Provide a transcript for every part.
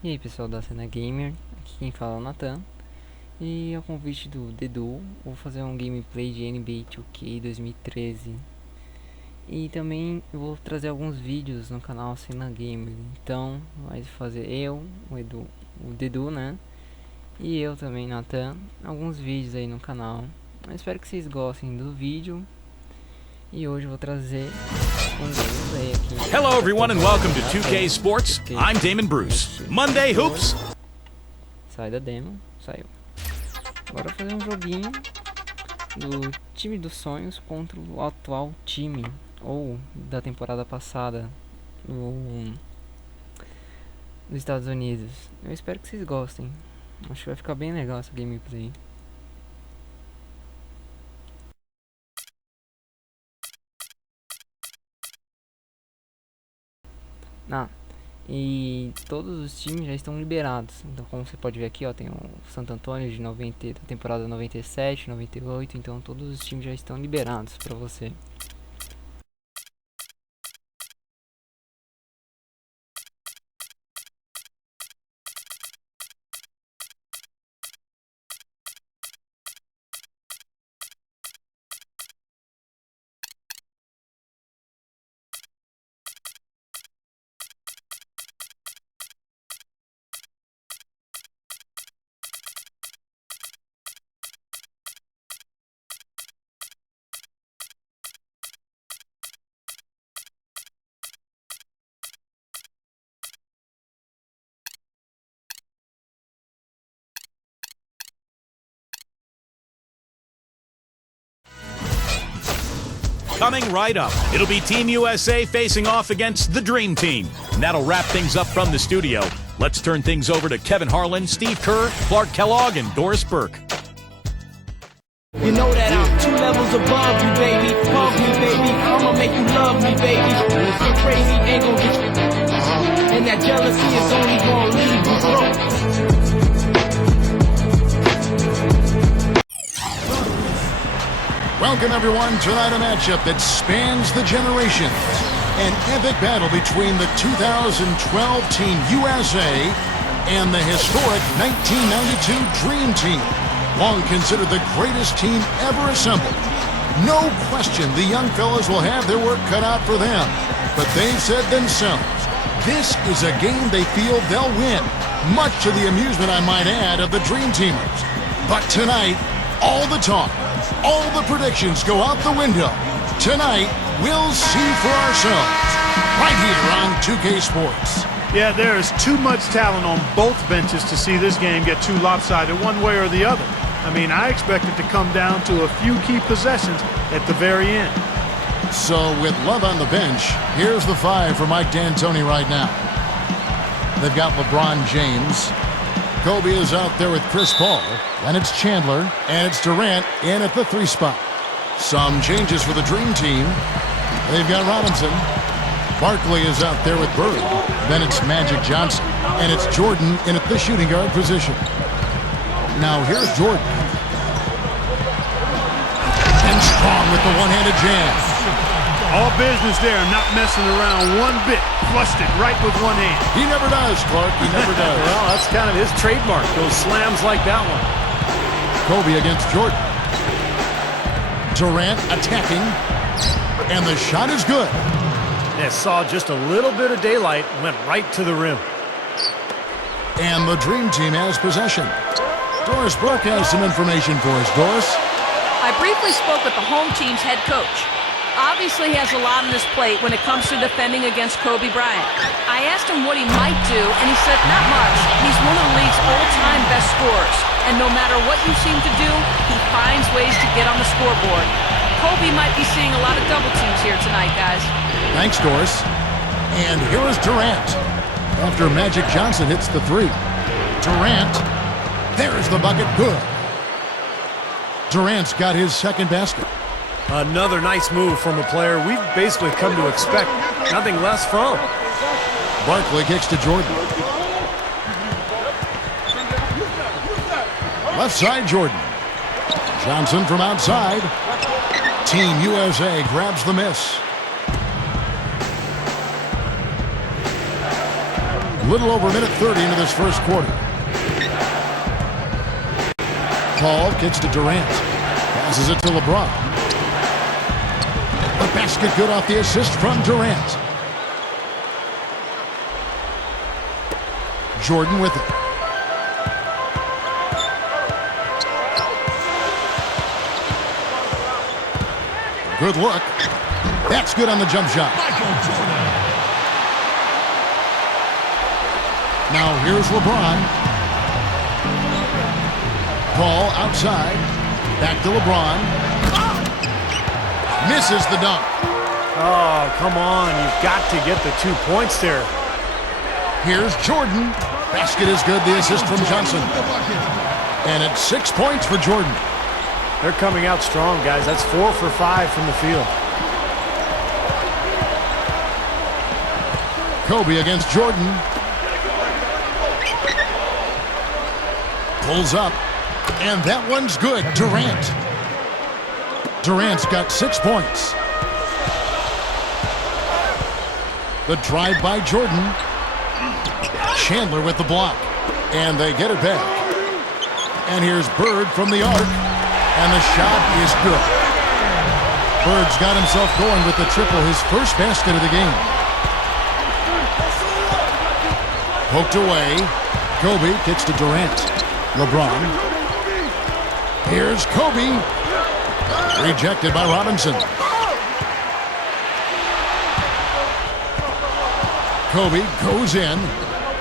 E aí pessoal da cena gamer, aqui quem fala é o Nathan. E ao convite do Dedu, vou fazer um gameplay de NBA 2K 2013. E também eu vou trazer alguns vídeos no canal Cena Gamer. Então vai fazer eu, o Dedu, né? E eu também, Nathan, alguns vídeos aí no canal. Eu espero que vocês gostem do vídeo. E hoje eu vou trazer um gameplay aqui. Hello everyone and welcome to 2K Sports. I'm Damon Bruce. Monday Hoops. Sai da demo, saiu. Agora fazer um joguinho do time dos sonhos contra o atual time, ou da temporada passada nos Estados Unidos. Eu espero que vocês gostem. Acho que vai ficar bem legal essa gameplay. E todos os times já estão liberados. Então, como você pode ver aqui, ó, tem o Santo Antônio de 90, da temporada 97, 98. Então, todos os times já estão liberados para você. Coming right up, it'll be Team USA facing off against the Dream Team. And that'll wrap things up from the studio. Let's turn things over to Kevin Harlan, Steve Kerr, Clark Kellogg, and Doris Burke. You know that I'm 2 levels above you, baby. Love me, baby. I'ma make you love me, baby. So crazy ain't gon' get you. And that jealousy is only gon' leave you broke. Welcome everyone, tonight a matchup that spans the generations. An epic battle between the 2012 Team USA and the historic 1992 Dream Team, long considered the greatest team ever assembled. No question the young fellas will have their work cut out for them, but they've said themselves, this is a game they feel they'll win, much to the amusement, I might add, of the Dream Teamers. But tonight, all the talk, all the predictions go out the window. Tonight, we'll see for ourselves, right here on 2K Sports. Yeah, there is too much talent on both benches to see this game get too lopsided one way or the other. I mean, I expect it to come down to a few key possessions at the very end. So, with Love on the bench, here's the 5 for Mike D'Antoni right now. They've got LeBron James. Kobe is out there with Chris Paul. Then it's Chandler, and it's Durant in at the 3 spot. Some changes for the Dream Team. They've got Robinson. Barkley is out there with Bird. Then it's Magic Johnson, and it's Jordan in at the shooting guard position. Now here's Jordan. And strong with the one-handed jam. All business there, not messing around one bit. Flushed it right with one hand. He never does, Clark. He never does. Well, that's kind of his trademark, those slams like that one. Kobe against Jordan. Durant attacking. And the shot is good. It saw just a little bit of daylight, went right to the rim. And the Dream Team has possession. Doris Burke has some information for us. Doris? I briefly spoke with the home team's head coach. Obviously, he has a lot on his plate when it comes to defending against Kobe Bryant. I asked him what he might do, and he said not much. He's one of the league's all-time best scorers, and no matter what you seem to do, he finds ways to get on the scoreboard. Kobe might be seeing a lot of double teams here tonight, guys. Thanks, Doris. And here is Durant. After Magic Johnson hits the 3. Durant. There's the bucket. Good. Durant's got his second basket. Another nice move from a player we've basically come to expect nothing less from. Barkley kicks to Jordan. Left side, Jordan. Johnson from outside. Team USA grabs the miss. Little over a minute 30 into this first quarter. Paul gets to Durant. Passes it to LeBron. The basket good off the assist from Durant. Jordan with it. Good look. That's good on the jump shot. Now here's LeBron. Paul outside. Back to LeBron. Misses the dunk. Oh, come on. You've got to get the 2 points there. Here's Jordan. Basket is good. The assist from Johnson. And it's 6 points for Jordan. They're coming out strong, guys. That's 4 for 5 from the field. Kobe against Jordan. Pulls up. And that one's good. Durant. Durant's got 6 points. The drive by Jordan. Chandler with the block. And they get it back. And here's Bird from the arc. And the shot is good. Bird's got himself going with the triple, his first basket of the game. Poked away. Kobe gets to Durant. LeBron. Here's Kobe. Rejected by Robinson. Kobe goes in.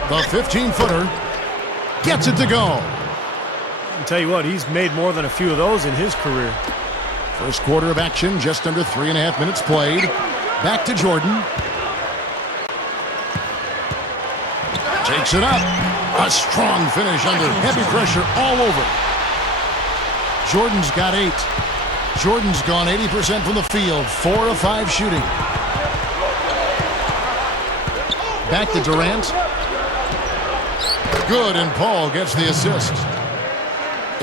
The 15-footer gets it to go. I'll tell you what, he's made more than a few of those in his career. First quarter of action, just under 3.5 minutes played. Back to Jordan. Takes it up. A strong finish under heavy pressure all over. Jordan's got 8. Jordan's gone 80% from the field, 4 of 5 shooting. Back to Durant. Good, and Paul gets the assist.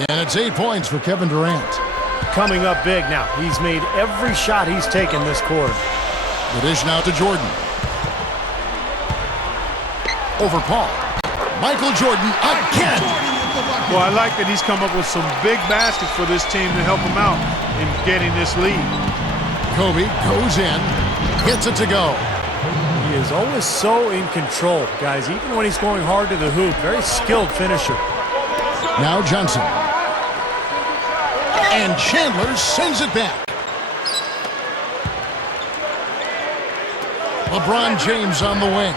And it's 8 points for Kevin Durant. Coming up big now. He's made every shot he's taken this quarter. The dish now to Jordan. Over Paul. Michael Jordan again. Well, I like that he's come up with some big baskets for this team to help him out in getting this lead. Kobe goes in, gets it to go. He is always so in control, guys, even when he's going hard to the hoop. Very skilled finisher. Now Johnson. And Chandler sends it back. LeBron James on the wing.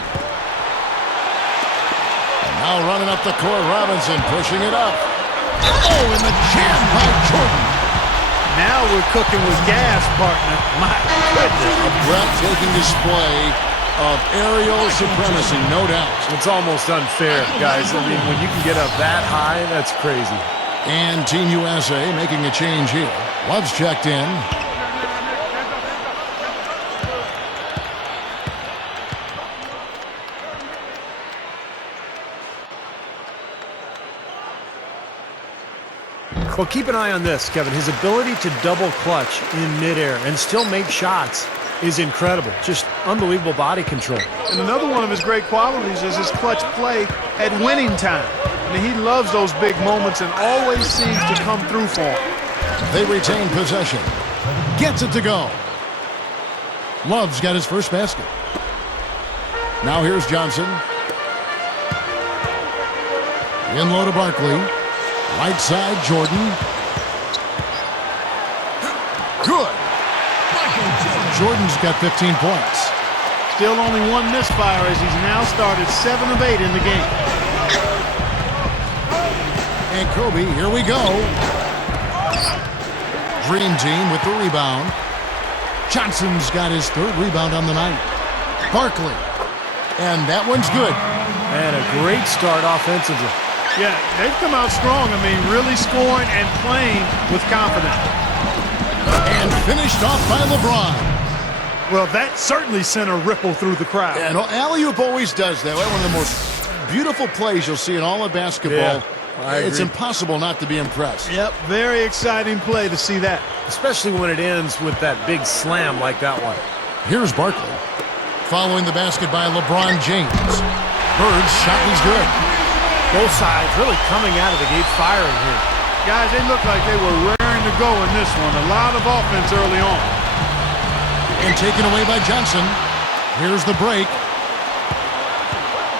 Now running up the court, Robinson pushing it up. Oh, and the jam by Jordan. Now we're cooking with gas, partner. My goodness. A breathtaking display of aerial supremacy, no doubt. It's almost unfair, guys. I mean, when you can get up that high, that's crazy. And Team USA making a change here. Love's checked in. Well, keep an eye on this, Kevin. His ability to double clutch in midair and still make shots is incredible. Just unbelievable body control. And another one of his great qualities is his clutch play at winning time. I mean, he loves those big moments and always seems to come through for him. They retain possession. Gets it to go. Love's got his first basket. Now here's Johnson. In low to Barkley. Right side, Jordan. Good. Jordan's got 15 points. Still only one misfire as he's now started 7 of 8 in the game. And Kobe, here we go. Dream Team with the rebound. Johnson's got his 3rd rebound on the night. Barkley. And that one's good. And a great start offensively. Yeah, they've come out strong. I mean, really scoring and playing with confidence. And finished off by LeBron. Well, that certainly sent a ripple through the crowd. And alley-oop always does that. One of the most beautiful plays you'll see in all of basketball. Yeah, it's impossible not to be impressed. Yep, very exciting play to see that. Especially when it ends with that big slam like that one. Here's Barkley. Following the basket by LeBron James. Bird's shot is good. Both sides really coming out of the gate firing here. Guys, they look like they were raring to go in this one. A lot of offense early on. And taken away by Johnson. Here's the break.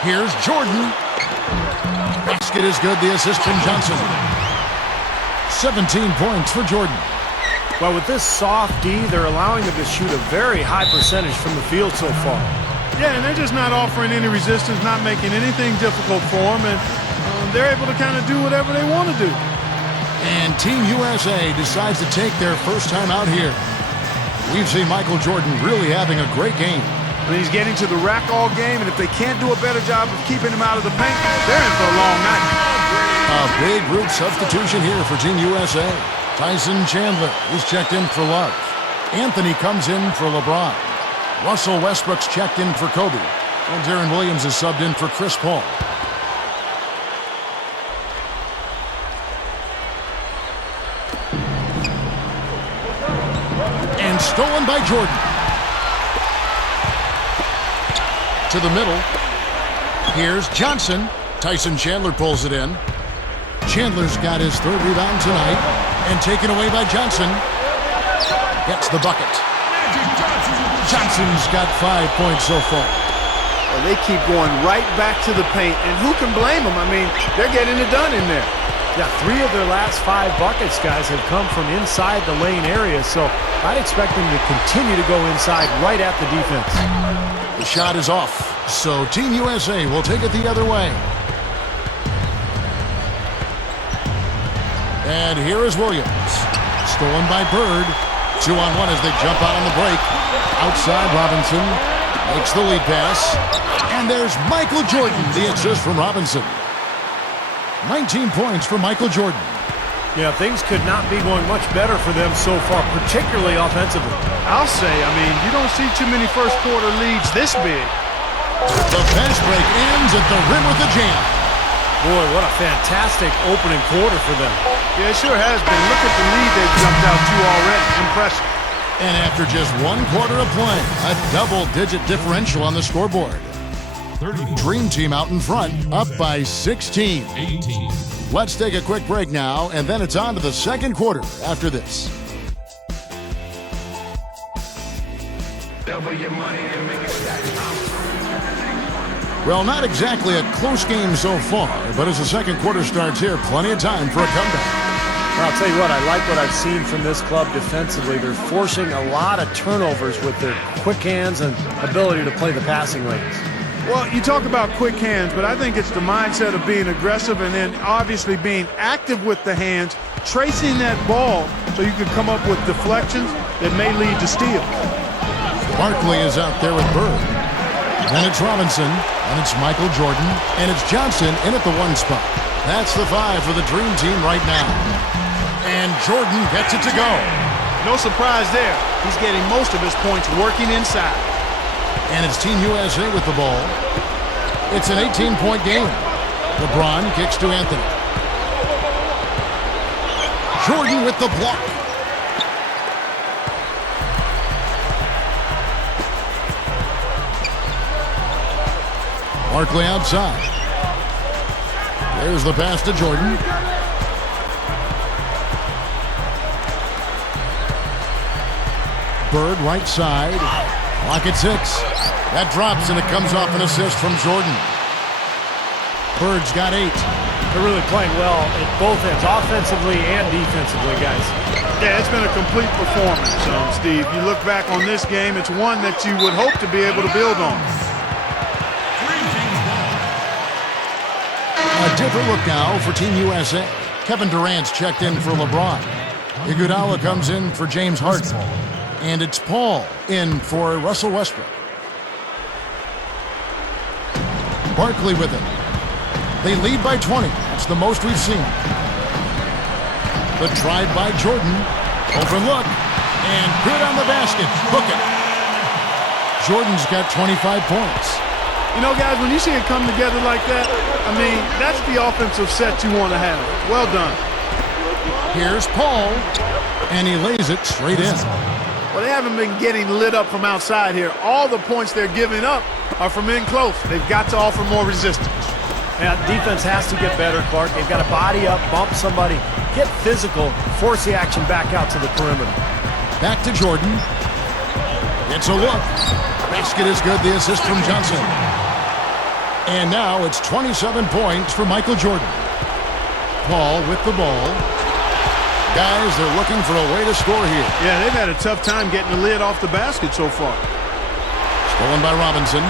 Here's Jordan. Basket is good. The assist from Johnson. 17 points for Jordan. Well, with this soft D, they're allowing them to shoot a very high percentage from the field so far. Yeah, and they're just not offering any resistance, not making anything difficult for them, and they're able to kind of do whatever they want to do. And Team USA decides to take their first time out here. We've seen Michael Jordan really having a great game. I mean, he's getting to the rack all game, and if they can't do a better job of keeping him out of the paint, they're in for a long night. A big group substitution here for Team USA. Tyson Chandler is checked in for Love. Anthony comes in for LeBron. Russell Westbrook's checked in for Kobe. And Darren Williams is subbed in for Chris Paul. And stolen by Jordan. To the middle. Here's Johnson. Tyson Chandler pulls it in. Chandler's got his third rebound tonight. And taken away by Johnson. Gets the bucket. Johnson's got 5 points so far. Well, they keep going right back to the paint, and who can blame them? I mean, they're getting it done in there. Yeah, 3 of their last 5 buckets, guys, have come from inside the lane area, so I'd expect them to continue to go inside right at the defense. The shot is off, so Team USA will take it the other way. And here is Williams. Stolen by Bird. 2-on-1 as they jump out on the break. Outside, Robinson makes the lead pass. And there's Michael Jordan, the assist from Robinson. 19 points for Michael Jordan. Yeah, things could not be going much better for them so far, particularly offensively. I'll say, I mean, you don't see too many first quarter leads this big. The fast break ends at the rim with a jam. Boy, what a fantastic opening quarter for them. Yeah, it sure has been. Look at the lead they've jumped out to already. Impressive. And after just 1 quarter of play, a double-digit differential on the scoreboard. Dream Team out in front, up by 16. Let's take a quick break now, and then it's on to the second quarter after this. Well, not exactly a close game so far, but as the second quarter starts here, plenty of time for a comeback. Well, I'll tell you what, I like what I've seen from this club defensively. They're forcing a lot of turnovers with their quick hands and ability to play the passing lanes. Well, you talk about quick hands, but I think it's the mindset of being aggressive and then obviously being active with the hands, tracing that ball so you can come up with deflections that may lead to steals. Barkley is out there with Bird. Then it's Robinson, and it's Michael Jordan, and it's Johnson in at the 1 spot. That's the 5 for the Dream Team right now. And Jordan gets it to go. No surprise there. He's getting most of his points working inside. And it's Team USA with the ball. It's an 18-point game. LeBron kicks to Anthony. Jordan with the block. Barkley outside. There's the pass to Jordan. Bird right side. Clock at 6. That drops and it comes off an assist from Jordan. Bird's got 8. They're really playing well at both ends, offensively and defensively, guys. Yeah, it's been a complete performance, Steve. You look back on this game, it's one that you would hope to be able to build on. A different look now for Team USA. Kevin Durant's checked in for LeBron. Iguodala comes in for James Harden. And it's Paul in for Russell Westbrook. Barkley with it. They lead by 20. That's the most we've seen. The drive by Jordan. Overlook. And good on the basket. Hook it. Jordan's got 25 points. You know, guys, when you see it come together like that, I mean, that's the offensive set you want to have. Well done. Here's Paul. And he lays it straight in. Well, they haven't been getting lit up from outside here. All the points they're giving up or from in close. They've got to offer more resistance. Yeah, defense has to get better, Clark. They've got to body up, bump somebody, get physical, force the action back out to the perimeter. Back to Jordan. It's a look. Basket is good. The assist from Johnson. And now it's 27 points for Michael Jordan. Paul with the ball. Guys, they're looking for a way to score here. Yeah, they've had a tough time getting the lid off the basket so far. Stolen by Robinson.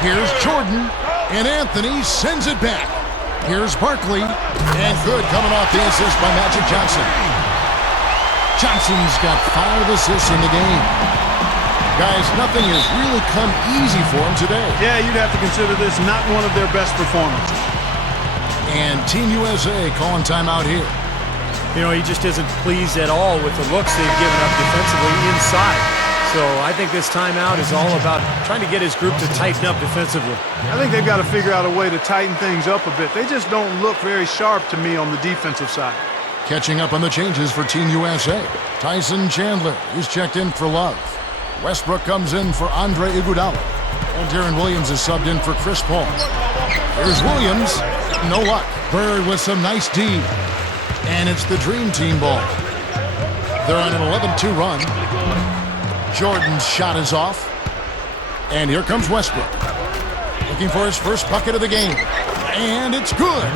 Here's Jordan, and Anthony sends it back. Here's Barkley, and good coming off the assist by Magic Johnson. Johnson's got 5 assists in the game. Guys, nothing has really come easy for him today. Yeah, you'd have to consider this not one of their best performances. And Team USA calling timeout here. You know, he just isn't pleased at all with the looks they've given up defensively inside. So I think this timeout is all about trying to get his group to tighten up defensively. I think they've got to figure out a way to tighten things up a bit. They just don't look very sharp to me on the defensive side. Catching up on the changes for Team USA. Tyson Chandler is checked in for Love. Westbrook comes in for Andre Iguodala. And Darren Williams is subbed in for Chris Paul. Here's Williams. No luck. Bird with some nice D. And it's the Dream Team ball. They're on an 11-2 run. Jordan's shot is off. And here comes Westbrook. Looking for his first bucket of the game. And it's good.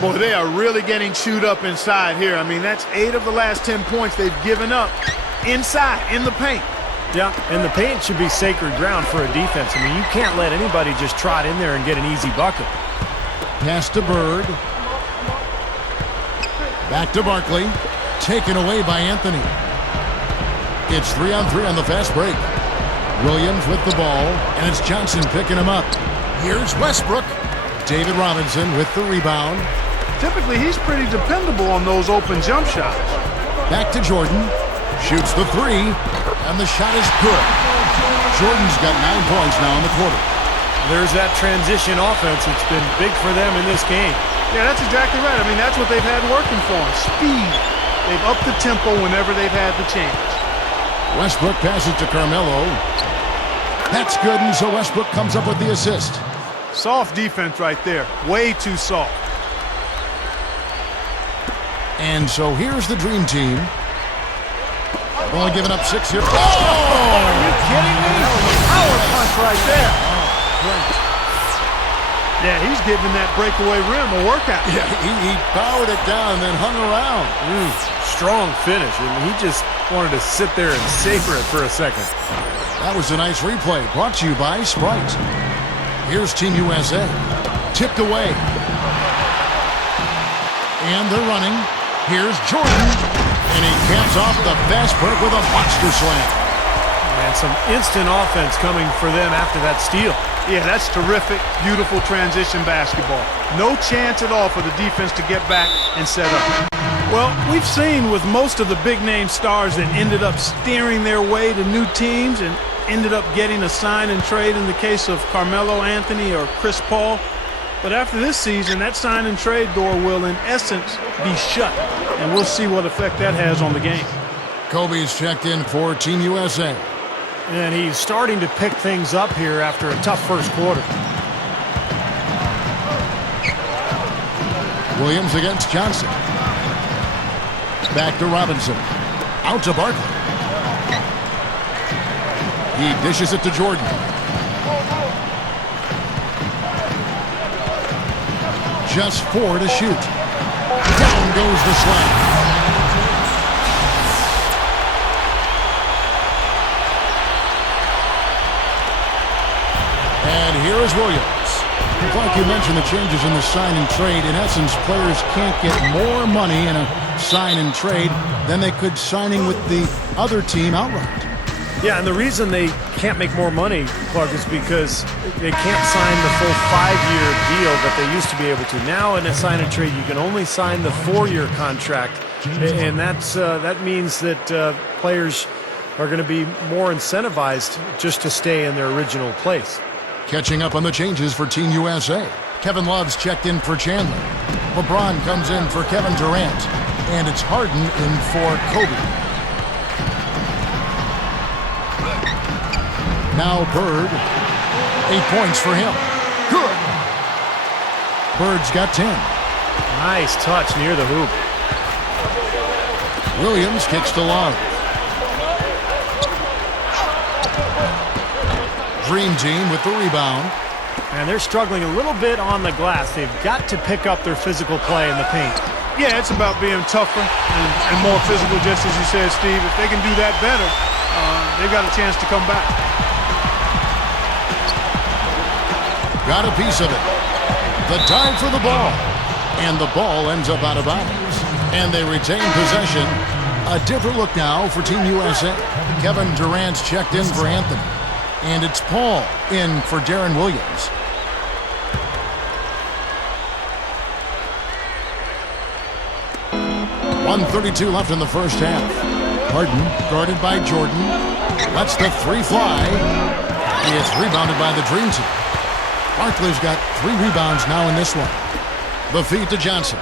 Boy, they are really getting chewed up inside here. I mean, that's 8 of the last 10 points they've given up inside, in the paint. Yeah, and the paint should be sacred ground for a defense. I mean, you can't let anybody just trot in there and get an easy bucket. Pass to Bird. Back to Barkley. Taken away by Anthony. It's 3-on-3 on the fast break. Williams with the ball, and it's Johnson picking him up. Here's Westbrook. David Robinson with the rebound. Typically, he's pretty dependable on those open jump shots. Back to Jordan. Shoots the 3, and the shot is good. Jordan's got 9 points now in the quarter. There's that transition offense. It's been big for them in this game. Yeah, that's exactly right. I mean, that's what they've had working for them. Speed. They've upped the tempo whenever they've had the chance. Westbrook passes to Carmelo. That's good, and so Westbrook comes up with the assist. Soft defense right there. Way too soft. And so here's the Dream Team. They've only given up 6 here. Oh! Are you kidding me? That was a power punch right there. Great. Yeah, he's giving that breakaway rim a workout. Yeah, he powered it down and then hung around. Strong finish. I mean, he just wanted to sit there and savor it for a second. That was a nice replay, brought to you by Sprite. Here's Team USA. Tipped away. And they're running. Here's Jordan. And he caps off the fast break with a monster slam. And some instant offense coming for them after that steal. Yeah, that's terrific, beautiful transition basketball. No chance at all for the defense to get back and set up. Well, we've seen with most of the big-name stars that ended up steering their way to new teams and ended up getting a sign and trade in the case of Carmelo Anthony or Chris Paul. But after this season, that sign and trade door will, in essence, be shut. And we'll see what effect that has on the game. Kobe's checked in for Team USA. And he's starting to pick things up here after a tough first quarter. Williams against Johnson. Back to Robinson. Out to Barkley. He dishes it to Jordan. Just 4 to shoot. Down goes the slam. And here is Williams. Like you mentioned, the changes in the sign and trade. In essence, players can't get more money in a sign and trade than they could signing with the other team outright. Yeah, and the reason they can't make more money, Clark, is because they can't sign the full 5-year deal that they used to be able to. Now in a sign and trade, you can only sign the 4-year contract, and that means that players are going to be more incentivized just to stay in their original place. Catching up on the changes for Team USA. Kevin Love's checked in for Chandler. LeBron comes in for Kevin Durant. And it's Harden in for Kobe. Now Bird. 8 points for him. Good. Bird's got 10. Nice touch near the hoop. Williams kicks to Love. Dream Team with the rebound. And they're struggling a little bit on the glass. They've got to pick up their physical play in the paint. Yeah, it's about being tougher and more physical, just as you said, Steve. If they can do that better, they've got a chance to come back. Got a piece of it. The dive for the ball. And the ball ends up out of bounds. And they retain possession. A different look now for Team USA. Kevin Durant's checked in for Anthony. And it's Paul in for Darren Williams. .132 left in the first half. Harden guarded by Jordan. Lets the three fly. It's rebounded by the Dream Team. Barkley's got 3 rebounds now in this one. The feed to Johnson.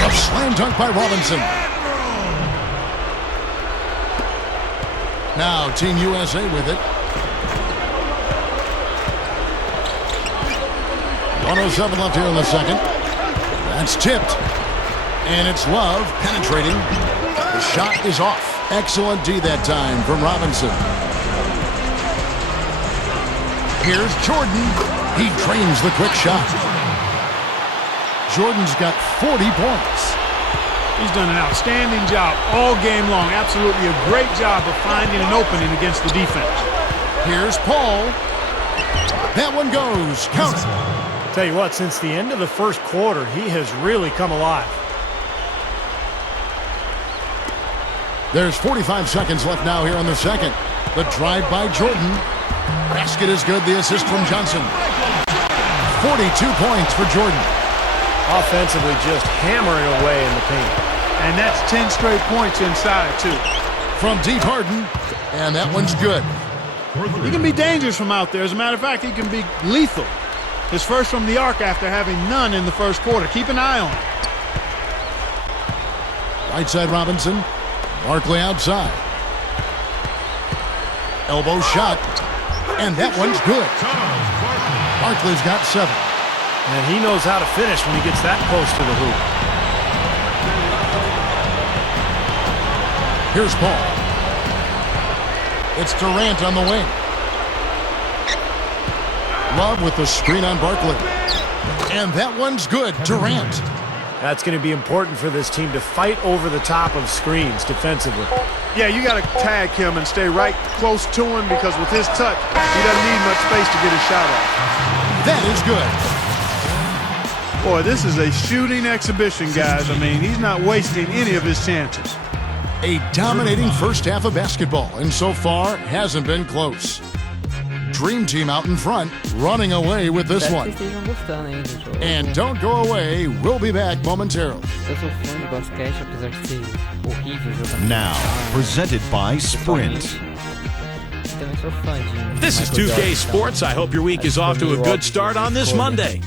A slam dunk by Robinson. Now Team USA with it. 1:07 left here in the second. That's tipped. And it's Love penetrating. The shot is off. Excellent D that time from Robinson. Here's Jordan. He drains the quick shot. Jordan's got 40 points. He's done an outstanding job all game long. Absolutely a great job of finding an opening against the defense. Here's Paul. That one goes. Count it. Tell you what, since the end of the first quarter, he has really come alive. There's 45 seconds left now here in the second. The drive by Jordan. Basket is good. The assist from Johnson. 42 points for Jordan. Offensively just hammering away in the paint. And that's 10 straight points inside, too. From deep Harden. And that one's good. He can be dangerous from out there. As a matter of fact, he can be lethal. His first from the arc after having none in the first quarter. Keep an eye on it. Right side Robinson. Barkley outside. Elbow shot. And that one's good. Barkley's got 7. And he knows how to finish when he gets that close to the hoop. Here's Paul. It's Durant on the wing. Love with the screen on Barkley. And that one's good. Durant. That's going to be important for this team to fight over the top of screens defensively. Yeah, you got to tag him and stay right close to him because with his touch, he doesn't need much space to get his shot off. That is good. Boy, this is a shooting exhibition, guys. I mean, he's not wasting any of his chances. A dominating first half of basketball, and so far hasn't been close. Dream Team out in front, running away with this one. And don't go away, we'll be back momentarily. Eu sou fã de basquete, apesar de ser horrível jogando. Now, presented by Sprint. Também sou fã de This is 2K Sports. I hope your week is off to a good start on this Monday.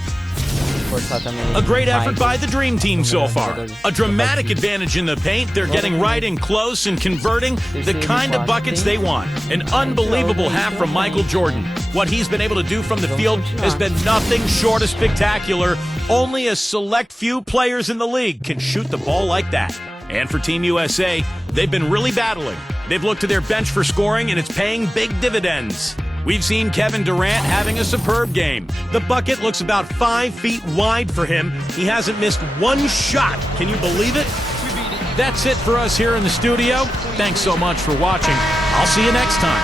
A great effort by the Dream Team so far. A dramatic advantage in the paint. They're getting right in close and converting the kind of buckets they want. An unbelievable half from Michael Jordan. What he's been able to do from the field has been nothing short of spectacular. Only a select few players in the league can shoot the ball like that. And for Team USA, they've been really battling. They've looked to their bench for scoring, and it's paying big dividends. We've seen Kevin Durant having a superb game. The bucket looks about 5 feet wide for him. He hasn't missed one shot. Can you believe it? That's it for us here in the studio. Thanks so much for watching. I'll see you next time.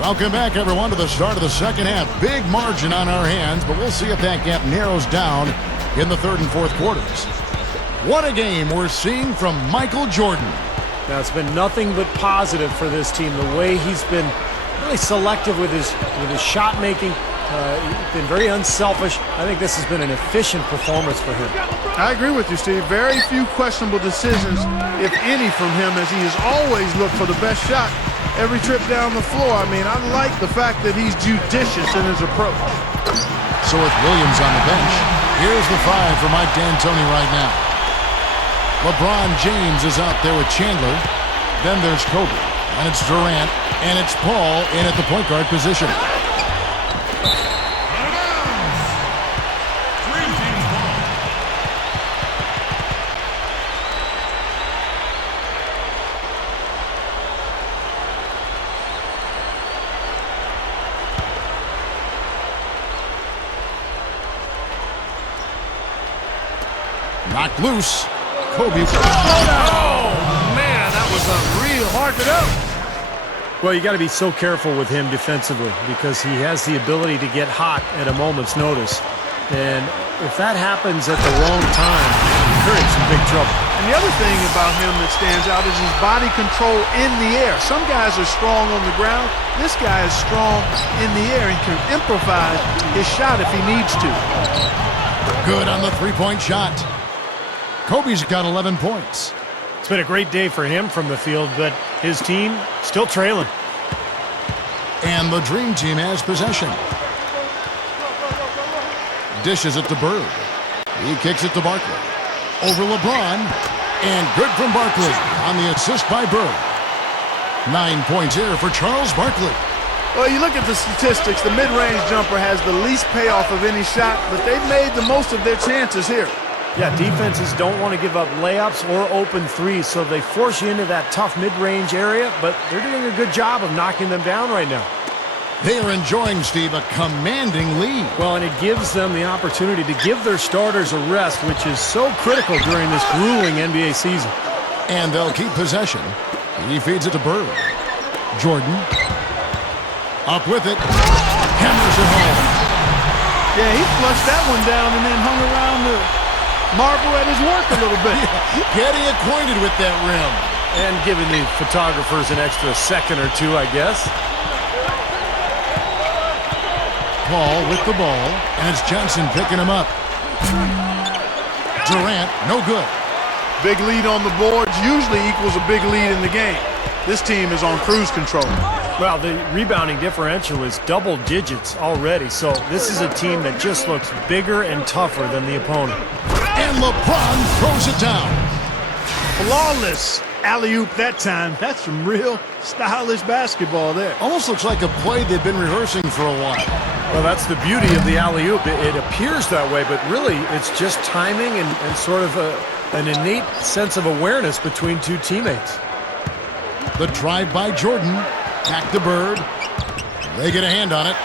Welcome back, everyone, to the start of the second half. Big margin on our hands, but we'll see if that gap narrows down in the third and fourth quarters. What a game we're seeing from Michael Jordan. Now, it's been nothing but positive for this team. The way he's been really selective with his shot making, he's been very unselfish. I think this has been an efficient performance for him. I agree with you, Steve. Very few questionable decisions, if any, from him, as he has always looked for the best shot every trip down the floor. I mean, I like the fact that he's judicious in his approach. So with Williams on the bench, here's the 5 for Mike D'Antoni right now. LeBron James is out there with Chandler. Then there's Kobe. And it's Durant. And it's Paul in at the point guard position. Knocked loose. Kobe. Oh, man, that was a real hard to do. Well, you got to be so careful with him defensively because he has the ability to get hot at a moment's notice. And if that happens at the wrong time, you're in some big trouble. And the other thing about him that stands out is his body control in the air. Some guys are strong on the ground. This guy is strong in the air and can improvise his shot if he needs to. Good on the three-point shot. Kobe's got 11 points. It's been a great day for him from the field, but his team still trailing. And the Dream Team has possession. Dishes it to Bird. He kicks it to Barkley. Over LeBron. And good from Barkley on the assist by Bird. 9 points here for Charles Barkley. Well, you look at the statistics, the mid-range jumper has the least payoff of any shot, but they've made the most of their chances here. Yeah, defenses don't want to give up layups or open threes, so they force you into that tough mid-range area, but they're doing a good job of knocking them down right now. They are enjoying, Steve, a commanding lead. Well, and it gives them the opportunity to give their starters a rest, which is so critical during this grueling NBA season. And they'll keep possession. He feeds it to Bird. Jordan. Up with it. Hammers it home. Yeah, he flushed that one down and then hung around the marble at his work a little bit. Getting acquainted with that rim. And giving the photographers an extra second or two, I guess. Paul with the ball, and it's Johnson picking him up. Durant, no good. Big lead on the boards usually equals a big lead in the game. This team is on cruise control. Well, the rebounding differential is double digits already, so this is a team that just looks bigger and tougher than the opponent. And LeBron throws it down. Flawless alley-oop that time. That's some real stylish basketball there. Almost looks like a play they've been rehearsing for a while. Well, that's the beauty of the alley-oop. It appears that way, but really it's just timing and sort of an innate sense of awareness between two teammates. The drive by Jordan. Back to Bird. They get a hand on it.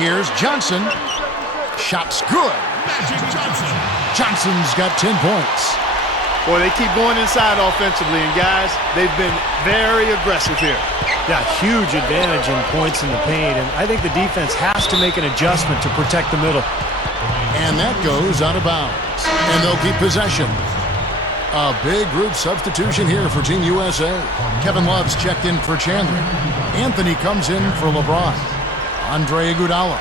Here's Johnson. Shot's good. Johnson's got 10 points. Boy, they keep going inside offensively, and guys, they've been very aggressive here. Yeah, huge advantage in points in the paint, and I think the defense has to make an adjustment to protect the middle. And that goes out of bounds. And they'll keep possession. A big group substitution here for Team USA. Kevin Love's checked in for Chandler. Anthony comes in for LeBron. Andre Iguodala.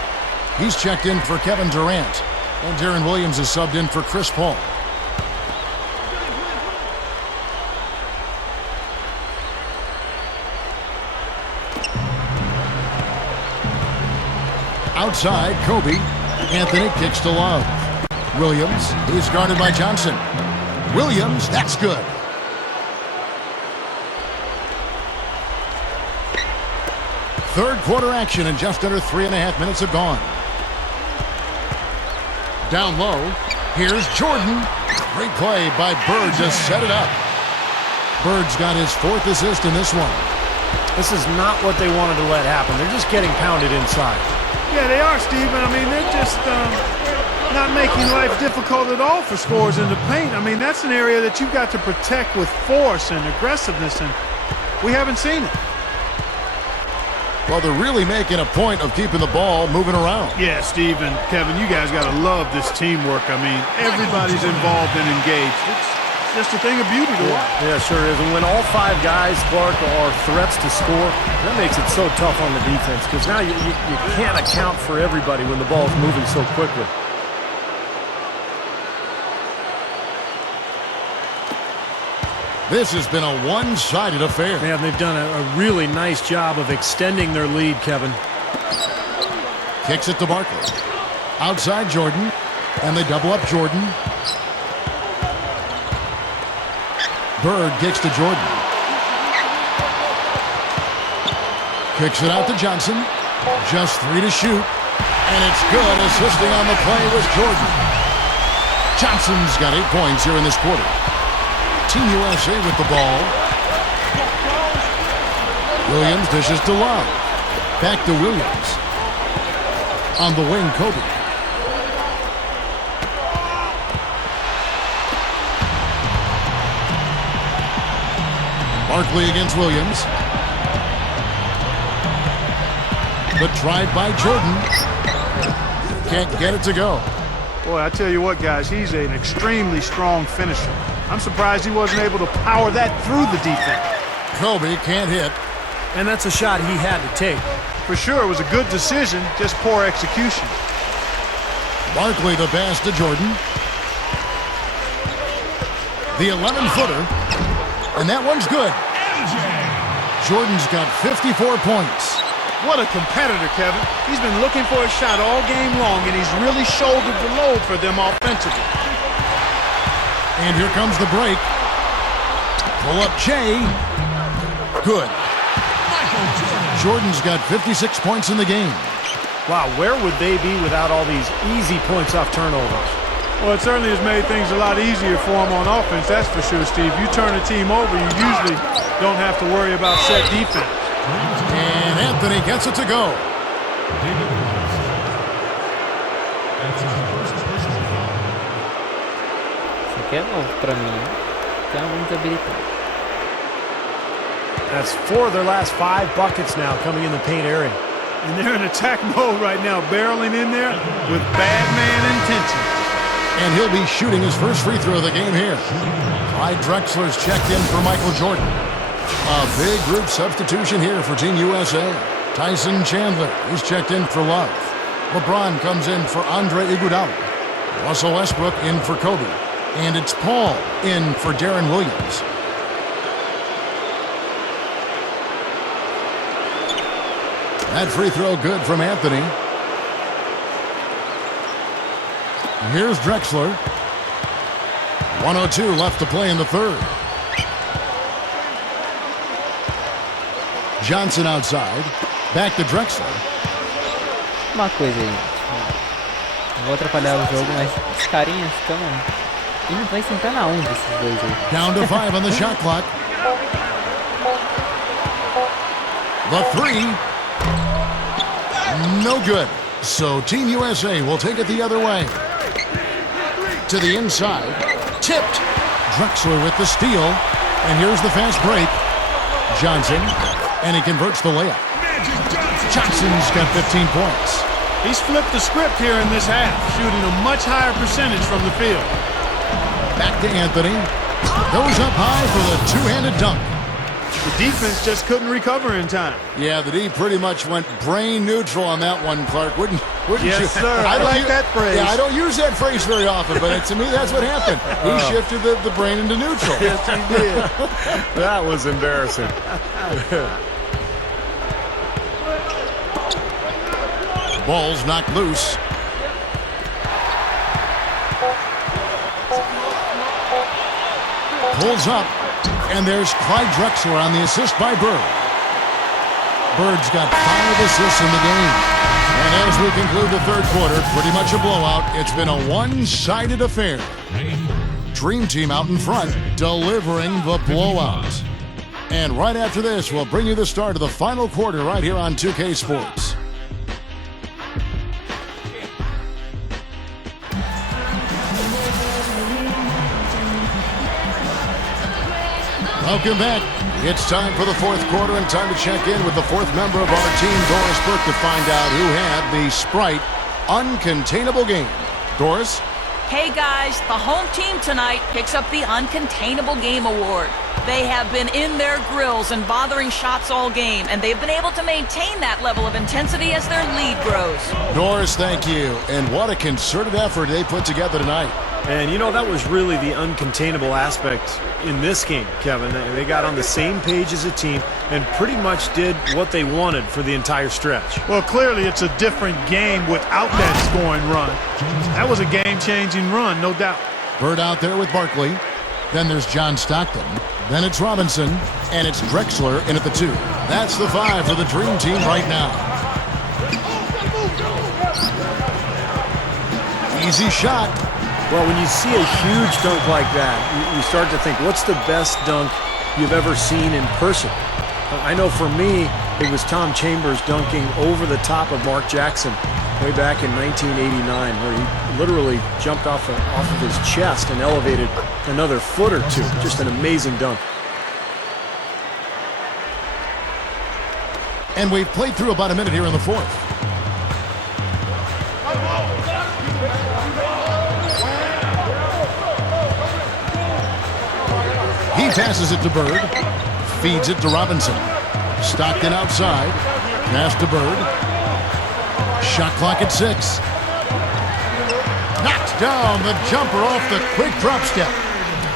He's checked in for Kevin Durant. And Darren Williams is subbed in for Chris Paul. Outside, Kobe. Anthony kicks to Love. Williams, he's guarded by Johnson. Williams, that's good. Third quarter action, and just under 3.5 minutes have gone. Down low, here's Jordan. Great play by Bird to set it up. Bird's got his 4th assist in this one. This is not what they wanted to let happen. They're just getting pounded inside. Yeah, they are, Stephen. I mean, they're just not making life difficult at all for scorers in the paint. I mean, that's an area that you've got to protect with force and aggressiveness, and we haven't seen it. Well, they're really making a point of keeping the ball moving around. Yeah, Steve and Kevin, you guys got to love this teamwork. I mean, everybody's involved and engaged. It's just a thing of beauty to watch. Yeah, sure is. And when all 5 guys, Clark, are threats to score, that makes it so tough on the defense because now you can't account for everybody when the ball's moving so quickly. This has been a one-sided affair. Yeah, they've done a really nice job of extending their lead, Kevin. Kicks it to Barkley. Outside Jordan, and they double up Jordan. Bird kicks to Jordan. Kicks it out to Johnson. Just 3 to shoot. And it's good. Assisting on the play was Jordan. Johnson's got 8 points here in this quarter. Team USA with the ball. Williams dishes to Love. Back to Williams. On the wing, Kobe. Barkley against Williams. The drive by Jordan. Can't get it to go. Boy, I tell you what, guys, he's an extremely strong finisher. I'm surprised he wasn't able to power that through the defense. Kobe can't hit. And that's a shot he had to take. For sure, it was a good decision, just poor execution. Barkley the pass to Jordan. The 11-footer. And that one's good. Jordan's got 54 points. What a competitor, Kevin. He's been looking for a shot all game long, and he's really shouldered the load for them offensively. And here comes the break. Pull up Jay. Good. Jordan's got 56 points in the game. Wow, where would they be without all these easy points off turnovers? Well, it certainly has made things a lot easier for him on offense, that's for sure, Steve. You turn a team over, you usually don't have to worry about set defense. And Anthony gets it to go. Isso aqui é novo pra mim, então vamos habilitar. That's 4 of their last 5 buckets now coming in the paint area. And they're in attack mode right now, barreling in there with bad man intention. And he'll be shooting his first free throw of the game here. Clyde Drexler's checked in for Michael Jordan. A big group substitution here for Team USA. Tyson Chandler is checked in for Love. LeBron comes in for Andre Iguodala. Russell Westbrook in for Kobe. And it's Paul in for Darren Williams. That free throw good from Anthony. Here's Drexler. 1:02 left to play in the third. Johnson outside. Back to Drexler. Uma coisa aí, não vou atrapalhar o jogo, mas os carinhas estão... Ele vai sentar na onda, esses dois aí. Down to 5 on the shot clock. The 3. No good. So Team USA will take it the other way. To the inside. Tipped. Drexler with the steal. And here's the fast break. Johnson. And he converts the layup. Johnson's got 15 points. He's flipped the script here in this half, shooting a much higher percentage from the field. Back to Anthony. Goes up high for the two-handed dunk. The defense just couldn't recover in time. Yeah, the D pretty much went brain neutral on that one, Clark. Wouldn't yes, you? Sir. I like that phrase. Yeah, I don't use that phrase very often, but to me, that's what happened. He shifted the brain into neutral. Yes, he did. That was embarrassing. Ball's knocked loose. Pulls up, and there's Clyde Drexler on the assist by Bird. Bird's got 5 assists in the game. And as we conclude the third quarter, pretty much a blowout. It's been a one-sided affair. Dream Team out in front, delivering the blowout. And right after this, we'll bring you the start of the final quarter right here on 2K Sports. Welcome back. It's time for the fourth quarter and time to check in with the fourth member of our team, Doris Burke, to find out who had the Sprite Uncontainable game. Doris? Hey guys, the home team tonight picks up the Uncontainable Game Award. They have been in their grills and bothering shots all game, and they've been able to maintain that level of intensity as their lead grows. Doris, thank you. And what a concerted effort they put together tonight. And, you know, that was really the uncontainable aspect in this game, Kevin. They got on the same page as a team and pretty much did what they wanted for the entire stretch. Well, clearly it's a different game without that scoring run. That was a game-changing run, no doubt. Bird out there with Barkley. Then there's John Stockton. Then it's Robinson. And it's Drexler in at the 2. That's the 5 for the Dream Team right now. Easy shot. Well, when you see a huge dunk like that, you start to think, what's the best dunk you've ever seen in person? I know for me, it was Tom Chambers dunking over the top of Mark Jackson way back in 1989, where he literally jumped off of his chest and elevated another foot or two. Just an amazing dunk. And we've played through about a minute here in the 4th. He passes it to Bird. Feeds it to Robinson. Stockton outside. Pass to Bird. Shot clock at 6. Knocks down the jumper off the quick drop step.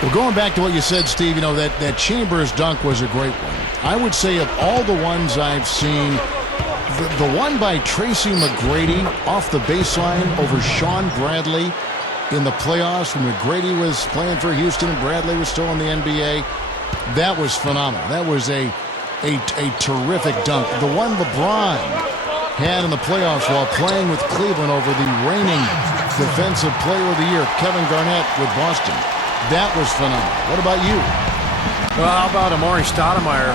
Well, going back to what you said, Steve, that Chambers dunk was a great one. I would say of all the ones I've seen, the one by Tracy McGrady off the baseline over Sean Bradley in the playoffs when McGrady was playing for Houston and Bradley was still in the NBA, that was phenomenal. That was a terrific dunk. The one LeBron had in the playoffs while playing with Cleveland over the reigning Defensive Player of the Year, Kevin Garnett with Boston. That was phenomenal. What about you? Well, how about Amari Stoudemire?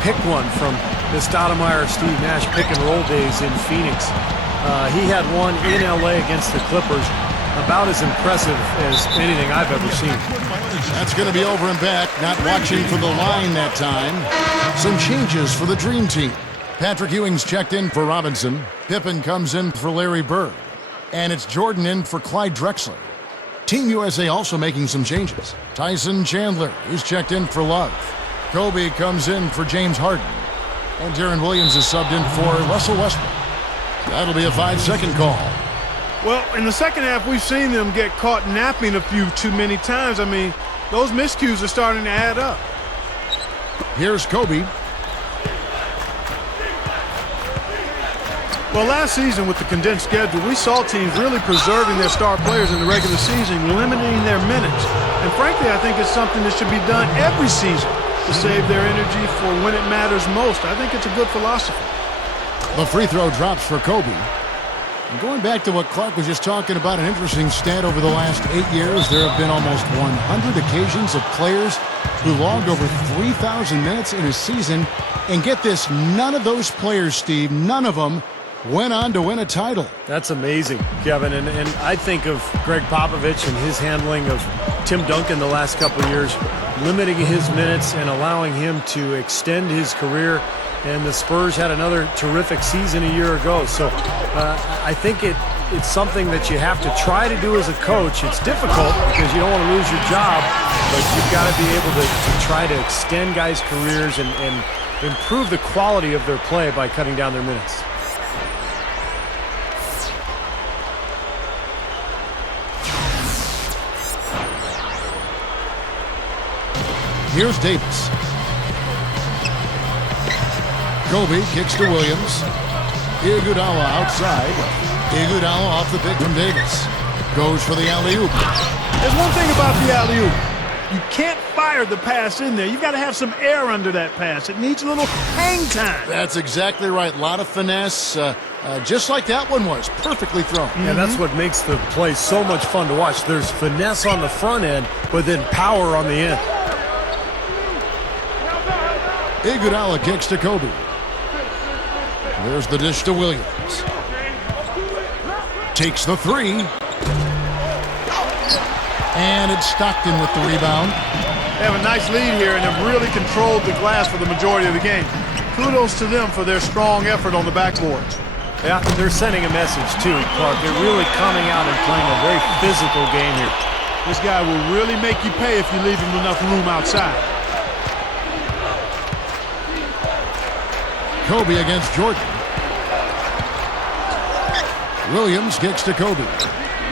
Pick one from the Stoudemire-Steve Nash pick-and-roll days in Phoenix. He had one in L.A. against the Clippers. About as impressive as anything I've ever seen. That's going to be over and back. Not watching for the line that time. Some changes for the Dream Team. Patrick Ewing's checked in for Robinson. Pippen comes in for Larry Bird. And it's Jordan in for Clyde Drexler. Team USA also making some changes. Tyson Chandler is checked in for Love. Kobe comes in for James Harden. And Deron Williams is subbed in for Russell Westbrook. That'll be a 5-second call. Well, in the second half, we've seen them get caught napping a few too many times. I mean, those miscues are starting to add up. Here's Kobe. Well, last season with the condensed schedule, we saw teams really preserving their star players in the regular season, limiting their minutes. And frankly, I think it's something that should be done every season to save their energy for when it matters most. I think it's a good philosophy. The free throw drops for Kobe. And going back to what Clark was just talking about, an interesting stat over the last 8 years, there have been almost 100 occasions of players who logged over 3,000 minutes in a season. And get this, none of those players, Steve, none of them went on to win a title. That's amazing, Kevin. And I think of Greg Popovich and his handling of Tim Duncan the last couple of years, limiting his minutes and allowing him to extend his career. And the Spurs had another terrific season a year ago. So I think it's something that you have to try to do as a coach. It's difficult because you don't want to lose your job, but you've got to be able to try to extend guys' careers and improve the quality of their play by cutting down their minutes. Here's Davis. Kobe kicks to Williams. Iguodala outside. Iguodala off the pick from Davis. Goes for the alley-oop. There's one thing about the alley-oop. You can't fire the pass in there. You've got to have some air under that pass. It needs a little hang time. That's exactly right. A lot of finesse, just like that one was. Perfectly thrown. Yeah, that's what makes the play so much fun to watch. There's finesse on the front end, but then power on the end. Iguodala kicks to Kobe. There's the dish to Williams. Takes the three. And it's Stockton with the rebound. They have a nice lead here and have really controlled the glass for the majority of the game. Kudos to them for their strong effort on the backboard. Yeah, they're sending a message too, Clark. They're really coming out and playing a very physical game here. This guy will really make you pay if you leave him enough room outside. Kobe against Jordan. Williams kicks to Kobe.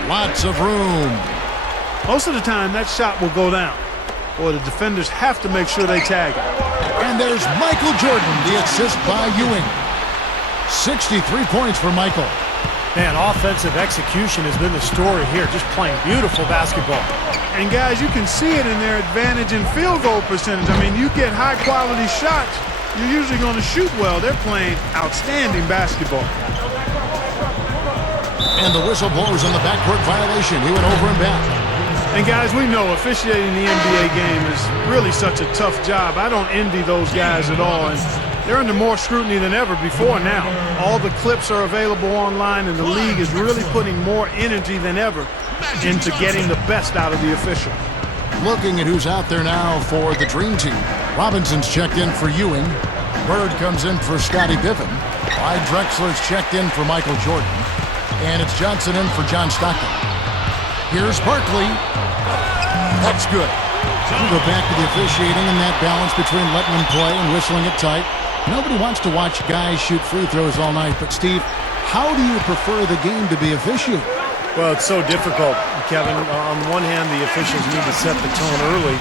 Lots of room. Most of the time, that shot will go down. Boy, the defenders have to make sure they tag him. And there's Michael Jordan, the assist by Ewing. 63 points for Michael. Man, offensive execution has been the story here. Just playing beautiful basketball. And guys, you can see it in their advantage in field goal percentage. I mean, you get high quality shots, you're usually going to shoot well. They're playing outstanding basketball. And the whistle blows on the backcourt violation. He went over and back. And guys, we know officiating the NBA game is really such a tough job. I don't envy those guys at all. And they're under more scrutiny than ever before now. All the clips are available online, and the league is really putting more energy than ever into getting the best out of the official. Looking at who's out there now for the Dream Team. Robinson's checked in for Ewing. Bird comes in for Scottie Pippen. Clyde Drexler's checked in for Michael Jordan. And it's Johnson in for John Stockton. Here's Barkley. That's good. We'll go back to the officiating and that balance between letting them play and whistling it tight. Nobody wants to watch guys shoot free throws all night. But, Steve, how do you prefer the game to be officiated? Well, it's so difficult, Kevin. On the one hand, the officials need to set the tone early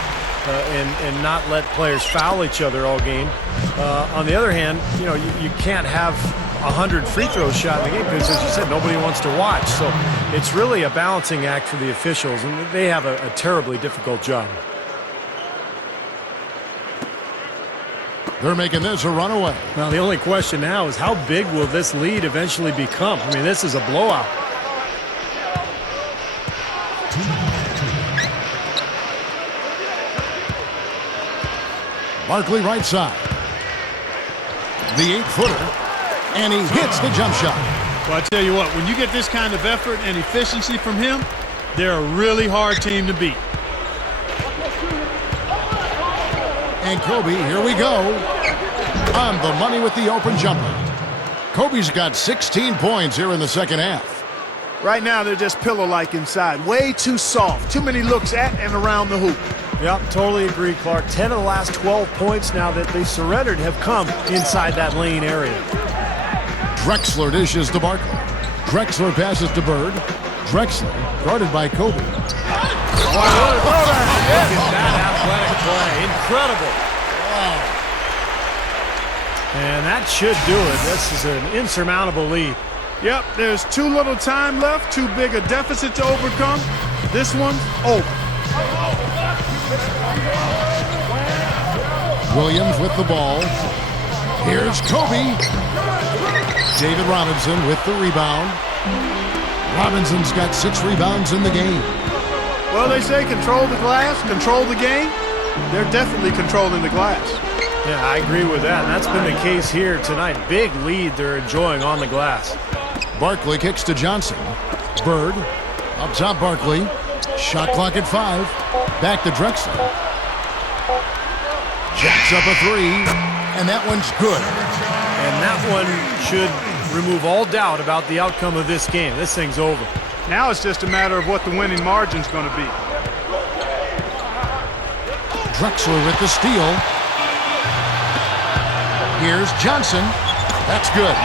and not let players foul each other all game. On the other hand, you know, you can't have 100 free throws shot in the game because, as you said, nobody wants to watch. So it's really a balancing act for the officials, and they have a terribly difficult job. They're making this a runaway. Now, the only question now is how big will this lead eventually become? I mean, this is a blowout. Barkley right side. The 8-footer. And he hits the jump shot. Well, I tell you what, when you get this kind of effort and efficiency from him, they're a really hard team to beat. And Kobe, here we go. On the money with the open jumper. Kobe's got 16 points here in the second half. Right now, they're just pillow-like inside. Way too soft. Too many looks at and around the hoop. Yep, totally agree, Clark. 10 of the last 12 points now that they surrendered have come inside that lane area. Drexler dishes to Barkley. Drexler passes to Bird. Drexler guarded by Kobe. Look at that athletic play. Incredible. Wow. And that should do it. This is an insurmountable lead. Yep, there's too little time left, too big a deficit to overcome. This one's over. Williams with the ball. Here's Kobe. David Robinson with the rebound. Robinson's got 6 rebounds in the game. Well, they say control the glass, control the game. They're definitely controlling the glass. Yeah, I agree with that. And that's been the case here tonight. Big lead they're enjoying on the glass. Barkley kicks to Johnson. Bird. Up top, Barkley. Shot clock at 5. Back to Drexler. Jacks up a 3. And that one's good. And that one should remove all doubt about the outcome of this game. This thing's over. Now it's just a matter of what the winning margin's going to be. Drexler with the steal. Here's Johnson. That's good.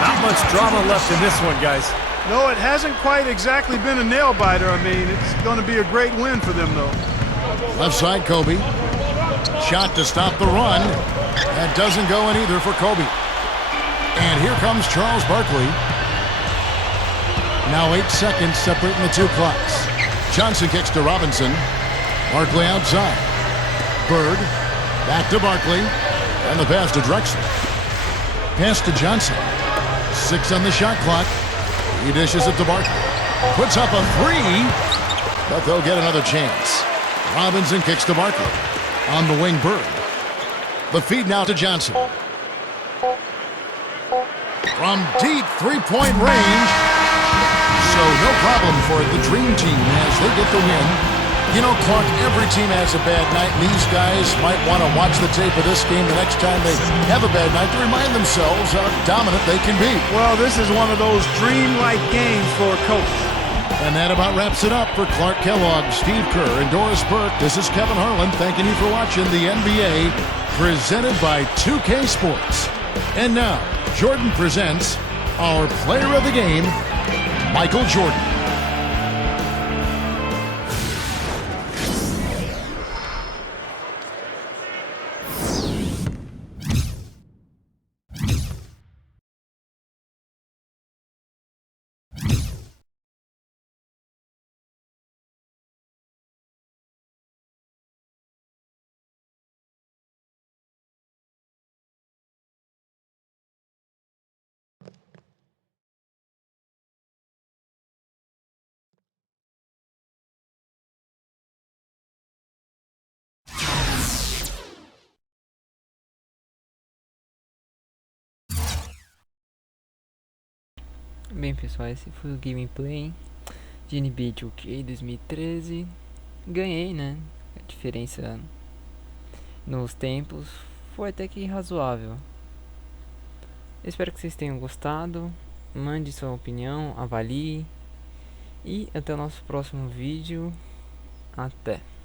Not much drama left in this one, guys. No, it hasn't quite exactly been a nail-biter. I mean, it's going to be a great win for them, though. Left side, Kobe. Shot to stop the run. That doesn't go in either for Kobe. And here comes Charles Barkley. Now 8 seconds separating the two clocks. Johnson kicks to Robinson. Barkley outside. Bird. Back to Barkley. And the pass to Drexler. Pass to Johnson. 6 on the shot clock. He dishes it to Barkley. Puts up a 3. But they'll get another chance. Robinson kicks to Barkley. On the wing, Bird. The feed now to Johnson. From deep three-point range. So no problem for the Dream Team as they get the win. You know, Clark, every team has a bad night, and these guys might want to watch the tape of this game the next time they have a bad night to remind themselves how dominant they can be. Well, this is one of those dream-like games for a coach. And that about wraps it up for Clark Kellogg, Steve Kerr, and Doris Burke. This is Kevin Harlan thanking you for watching the NBA presented by 2K Sports. And now, Jordan presents our player of the game, Michael Jordan. Bem pessoal, esse foi o gameplay de NBA 2K 2013. Ganhei, né? A diferença nos tempos foi até que razoável. Espero que vocês tenham gostado. Mande sua opinião, avalie. E até o nosso próximo vídeo. Até!